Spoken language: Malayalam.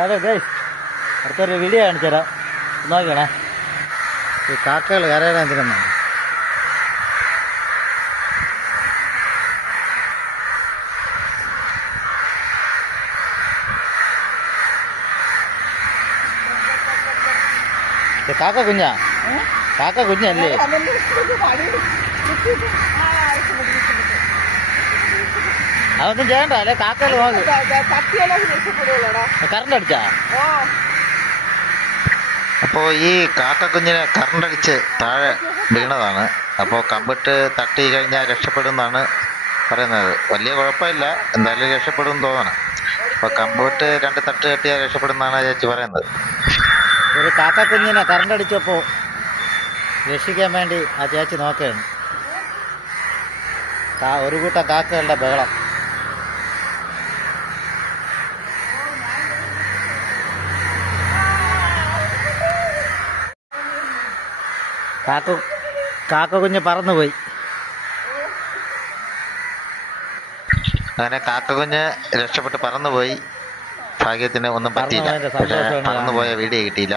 അതെ ഗൈസ്, അടുത്തൊരു വീഡിയോ കാണിച്ചു തരാം, നോക്കണേ. ഈ കാക്കകൾ കരയാൻ എന്തിനാണ്? കാക്ക കുഞ്ഞാ, കാക്ക കുഞ്ഞല്ലേ? അതൊന്നും ചെയ്യണ്ട അല്ലേ, കാക്കകൾ നോക്ക്. കറണ്ട് അടിച്ചാ? അപ്പോൾ ഈ കാക്കക്കുഞ്ഞിനെ കറണ്ടടിച്ച് താഴെ വീണതാണ്. അപ്പോൾ കമ്പിട്ട് തട്ടി കഴിഞ്ഞാൽ രക്ഷപ്പെടുമെന്നാണ് പറയുന്നത്. വലിയ കുഴപ്പമില്ല, എന്തായാലും രക്ഷപ്പെടും തോന്നണം. അപ്പോൾ കമ്പിട്ട് 2 തട്ട് കെട്ടിയാൽ രക്ഷപ്പെടുമെന്നാണ് ചേച്ചി പറയുന്നത്. ഒരു കാക്കക്കുഞ്ഞിനെ കറണ്ട് അടിച്ചപ്പോൾ രക്ഷിക്കാൻ വേണ്ടി ആ ചേച്ചി നോക്കുകയാണ്. ഒരു കൂട്ടം കാക്കകളുടെ ബഹളം. കാക്ക കുഞ്ഞ് പറന്നുപോയി. അങ്ങനെ കാക്കക്കുഞ്ഞ് രക്ഷപ്പെട്ട് പറന്നുപോയി. ഭാഗ്യത്തിന് ഒന്നും പറ്റിയില്ല. പക്ഷേ പറന്നുപോയ വീഡിയോ കിട്ടിയില്ല.